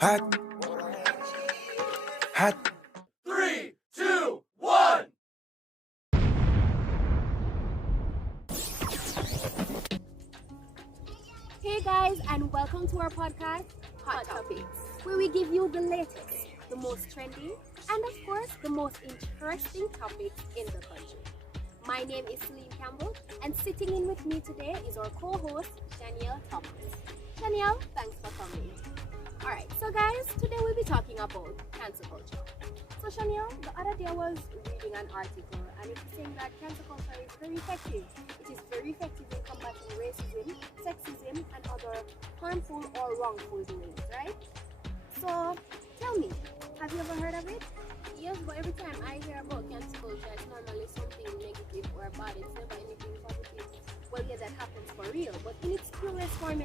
Hot, hot. 3, 2, 1. Hey guys, and welcome to our podcast, Hot Topics, where we give you the latest, the most trending, and of course, the most interesting topics in the country. My name is Celine Campbell, and sitting in with me today is our co-host, Danielle Thomas. Danielle, thanks for coming. Alright, so guys, today we'll be talking about cancel culture. So Danielle, the other day I was reading an article, and it's saying that cancel culture is very effective. It is very effective in combating racism, sexism, and other harmful or wrongful doings, right? So, tell me, have you ever heard of it? Yes, but every time I hear about cancel culture, it's normally something negative or bad. It's never anything positive. Well, yeah, that happens for real, but in its purest form,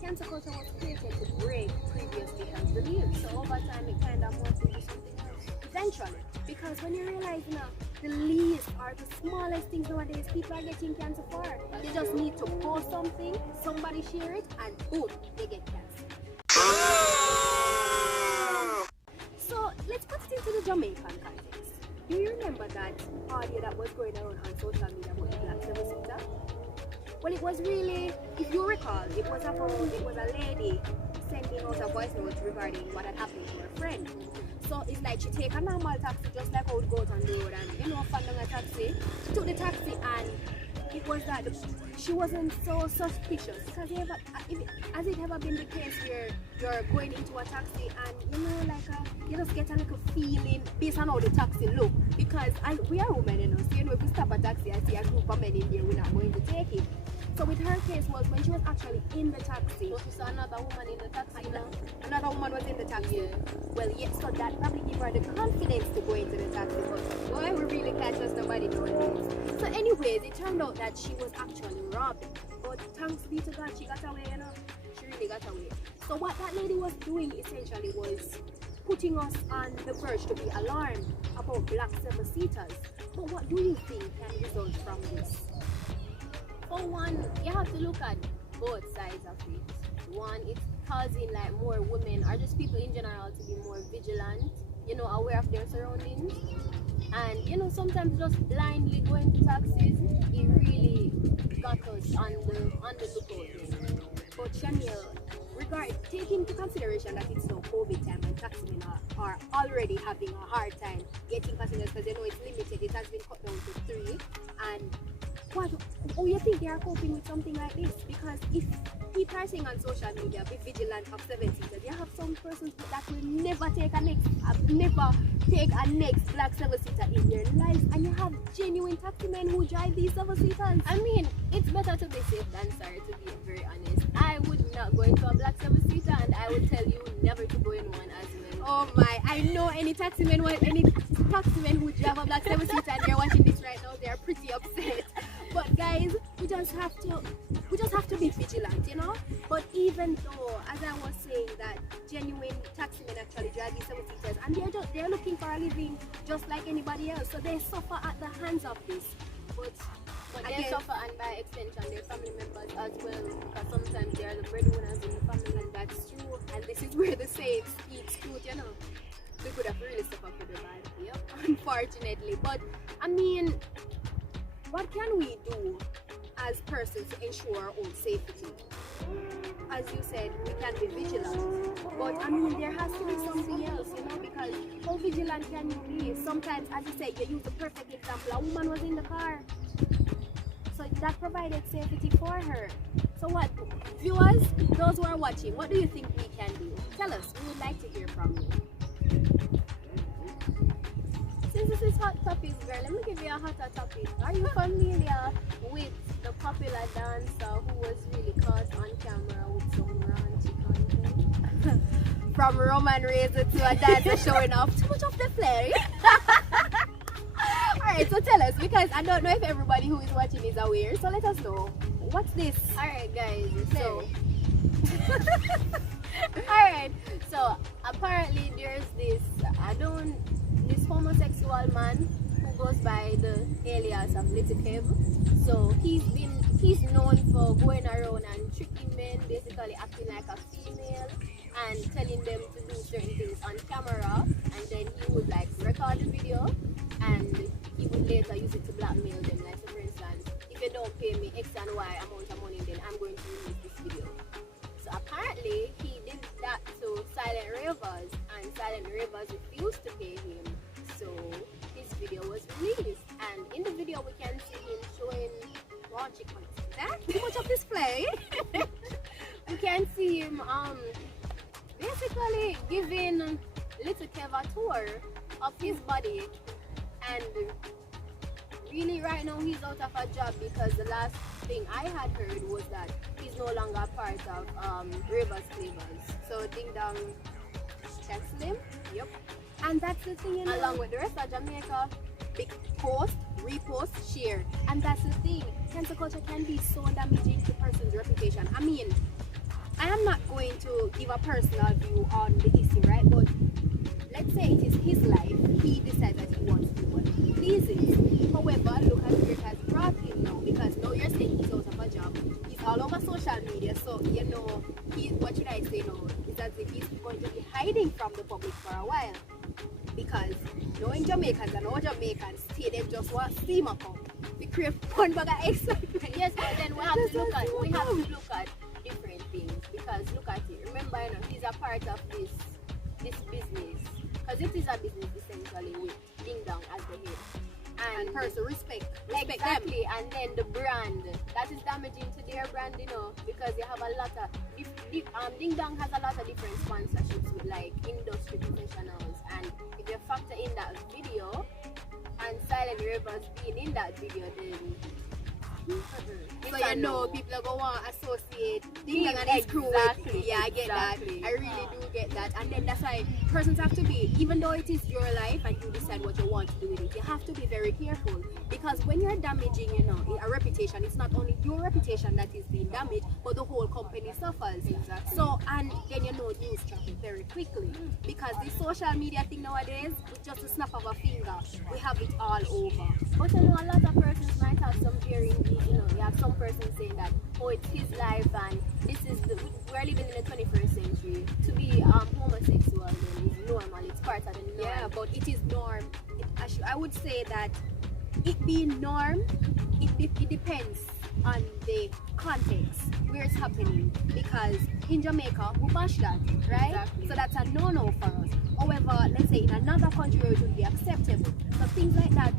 cancel culture was created to break previously held beliefs. So over time, it kind of morphs into something else. Eventually, because when you realize, the least or the smallest things nowadays, people are getting cancer for. They just need to post something, somebody share it, and boom, they get cancer. So let's put it into the Jamaican context. Do you remember that audio that was going around on social media about the black seven-seater? Well, it was really, if you recall, it was a lady sending out a voice note regarding what had happened to her friend. So it's like she take a normal taxi just like how it goes on the road, and finding a taxi. She took the taxi and it was that she wasn't so suspicious, because has it ever been the case where you're going into a taxi and you just get a little feeling based on how the taxi look, because we are women, so if we stop a taxi and see a group of men in there, we're not going to take it. So with her case was when she was actually in the taxi. So she saw another woman in the taxi. Another woman was in the taxi. Yeah. Well, yes, so that probably gave her the confidence to go into the taxi. But boy, we really can't trust nobody nowadays. So anyways, it turned out that she was actually robbed. But thanks be to God, she got away, She really got away. So what that lady was doing essentially was putting us on the verge to be alarmed about black seven-seaters. But what do you think can result from this? For one, you have to look at both sides of it. One, it's causing more women or just people in general to be more vigilant, aware of their surroundings. And sometimes just blindly going to taxis, it really got us on the lookout. But Chanel, take into consideration that it's now COVID time and taximen are already having a hard time getting passengers because it's limited. It has been cut down to 3. And you think they are coping with something like this? Because if people are saying on social media, be vigilant of 7-seaters, you have some persons that will never take a next black 7-seater in their lives, and you have genuine taxi men who drive these 7-seaters. I mean, it's better to be safe than sorry, to be very honest. I would not go into a black 7-seater, and I would tell you never to go in one as well. Oh my, I know any taximen who drive a black 7-seater and they're watching this right now, they are pretty upset. But guys, we just have to be vigilant, But even though, as I was saying, that genuine taximen actually drive these 7-seaters, and they're looking for a living just like anybody else, so they suffer at the hands of this. But they suffer, and by extension their family members as well, because sometimes they are the breadwinners in the family. And that's true. And this is where the saying speaks truth, We could have really suffered for the bad. Yep, unfortunately. But I mean, what can we do as persons to ensure our own safety? As you said, we can be vigilant, but I mean, there has to be something else, because how vigilant can you be? Sometimes, as you said, you use the perfect example. A woman was in the car, so that provided safety for her. So what, viewers, those who are watching, what do you think we can do? Tell us, we would like to hear from you. Since this is Hot Topics, girl, let me give you a hotter topic. Are you familiar with the popular dancer who was really caught on camera with some raunchy content? From Roman Razor to a dancer showing off too much of the flair. Alright, so tell us, because I don't know if everybody who is watching is aware, so let us know. What's this? Alright guys, Alright, so apparently there's this homosexual man who goes by the alias of Little Kev. So he's known for going around and tricking men, basically acting like a female, and telling them to do certain things on camera, and then he would like record the video and he would later use it to blackmail them. Like, so for instance, if you don't pay me X and Y amount of money, then I'm going to release this video. So apparently he did that to Silent Ravers, and Silent Ravers refused to pay him. So his video was released, and in the video we can see him showing raunchy content. That too much of display. We can see him basically giving little Kev a tour of his body, and really right now he's out of a job because the last thing I had heard was that he's no longer part of Ravers Flavors. So Ding Dong cancelled him. Yep. And that's the thing, you know, Along with the rest of Jamaica, big post, repost, share. And that's the thing. Cancel culture can be so damaging to a person's reputation. I mean, I am not going to give a personal view on the issue, right? But let's say it is his life. He decides that he wants to do what he pleases. However, look at where it has brought him now, because now you're saying he's out of a job. He's all over social media, so you know, what should I say now? It's as if he's going to be hiding from the public for a while. Because knowing Jamaicans and all Jamaicans stay, they just want steam up. We create one bag of excitement. yes, but then we have to look at different things, because look at it. Remember, you know, he's a part of this business, because it is a business essentially with Ding Dong as the head. And person respect Exactly, them. and then the brand that is damaging to their brand, you know, because they have a lot of Ding Dong has a lot of different sponsorships with like industry professionals, and if you factor in that video and Silent Ravers being in that video, then so you know people are going to associate Ding Dong and his crew with. Yeah, I get that. I really do get that. And then that's why persons have to be, even though it is your life and you decide what you want to do with it, you have to be very careful, because when you're damaging, you know, a reputation, it's not only your reputation that is being damaged, but the whole company suffers. Exactly. So, and then you know, news travel very quickly, because this social media thing nowadays, with just a snap of a finger, we have it all over. But you know, a lot of persons might have some varying views. You know, you have some persons saying that, oh, it's his life and this is we're living in the 21st century. To be homosexual then is normal. It's part of the norm. Yeah, but it is norm. I would say that it being norm, it depends on the context where it's happening, because in Jamaica we bash that, right? Exactly. So that's a no-no for us. However, let's say in another country where it would be acceptable, so things like that,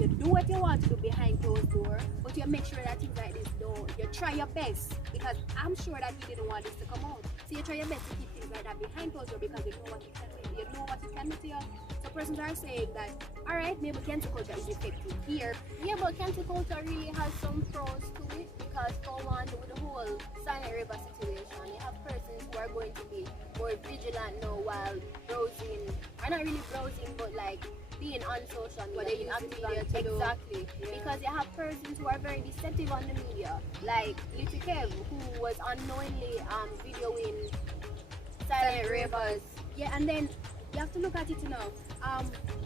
you do what you want to do behind closed door, but you make sure that things like this don't. You try your best, because I'm sure that he didn't want this to come out. So you try your best to keep things like that behind closed door, because you know what it can do. You know what it can do to you. So persons are saying that, all right, maybe cancel culture is effective here. Yeah, but cancel culture really has some pros to it, because for one, with the whole Silent River situation, you have persons who are going to be more vigilant now while browsing, or not really browsing, but like being on social media. What they use the media to do. Exactly. Yeah. Because you have persons who are very deceptive on the media, like Little Kev, who was unknowingly videoing Silent Ravers. Yeah, and then you have to look at it, you know.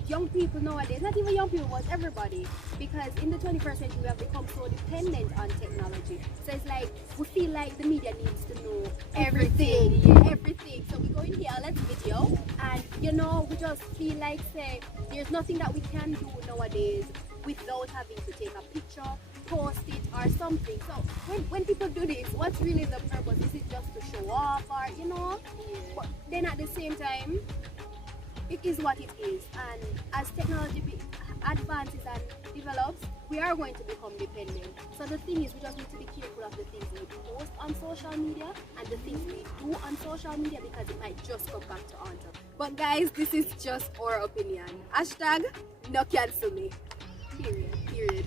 Young people nowadays, not even young people, but everybody, because in the 21st century we have become so dependent on technology. So it's like we feel like the media needs to know everything. Yeah, everything. So we go in here, let's video, and you know, we just feel like, say, there's nothing that we can do nowadays without having to take a picture, post it, or something. So when people do this, what's really the purpose? Is it just to show off, or you know? Yeah. But then at the same time, it is what it is, and as technology advances and develops, we are going to become dependent. So the thing is, we just need to be careful of the things we post on social media and the things we do on social media, because it might just come back to haunt us. But guys, this is just our opinion. Hashtag no cancel me. Period.